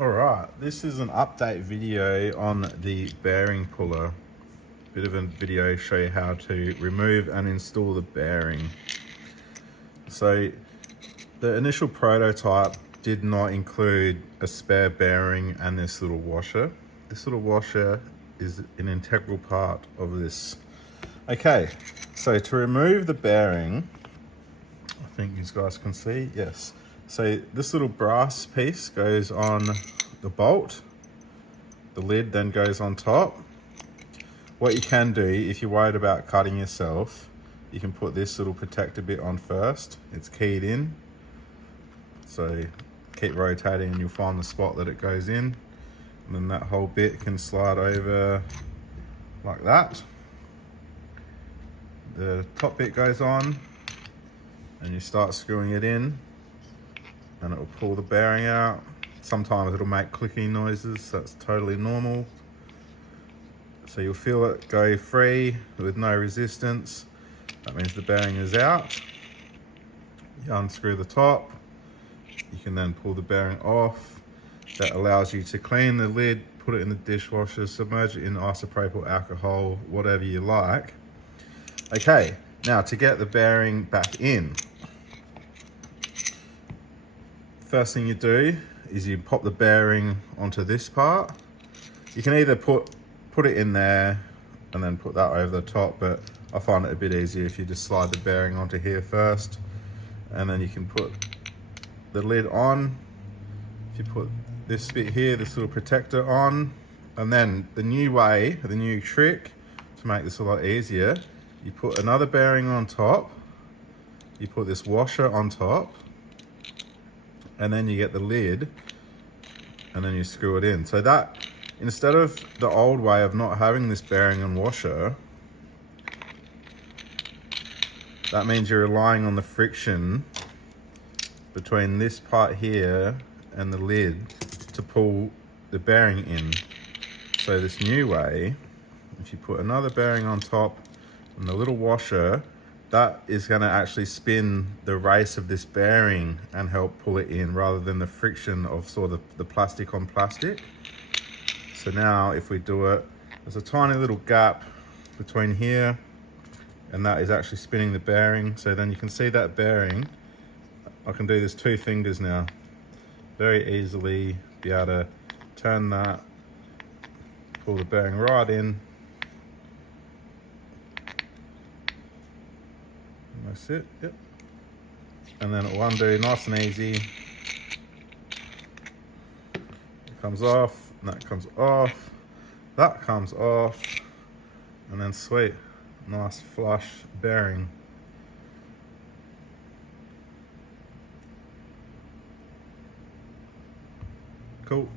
Alright, this is an update video on the bearing puller. Bit of a video show you how to remove and install the bearing. So the initial prototype did not include a spare bearing and this little washer. This little washer is an integral part of this. Okay, so to remove the bearing, I think you guys can see, yes. So this little brass piece goes on the bolt. The lid then goes on top. What you can do, if you're worried about cutting yourself, you can put this little protector bit on first. It's keyed in. So keep rotating and you'll find the spot that it goes in. And then that whole bit can slide over like that. The top bit goes on and you start screwing it in and it will pull the bearing out. Sometimes it'll make clicking noises, that's totally normal. So you'll feel it go free with no resistance. That means the bearing is out. You unscrew the top. You can then pull the bearing off. That allows you to clean the lid, put it in the dishwasher, submerge it in isopropyl alcohol, whatever you like. Okay, now to get the bearing back in. First thing you do is you pop the bearing onto this part. You can either put it in there and then put that over the top, but I find it a bit easier if you just slide the bearing onto here first, and then you can put the lid on. If you put this bit here, this little protector on, and then the new trick to make this a lot easier, you put another bearing on top, you put this washer on top, and then you get the lid and then you screw it in. So that, instead of the old way of not having this bearing and washer, that means you're relying on the friction between this part here and the lid to pull the bearing in. So this new way, if you put another bearing on top and the little washer, that is going to actually spin the race of this bearing and help pull it in, rather than the friction of sort of the plastic on plastic. So now if we do it, there's a tiny little gap between here and that is actually spinning the bearing. So then you can see that bearing. I can do this 2 fingers now. Very easily be able to turn that, pull the bearing right in. That's it, yep. And then it'll undo nice and easy. It comes off, and that comes off, that comes off, and then sweet, nice flush bearing. Cool.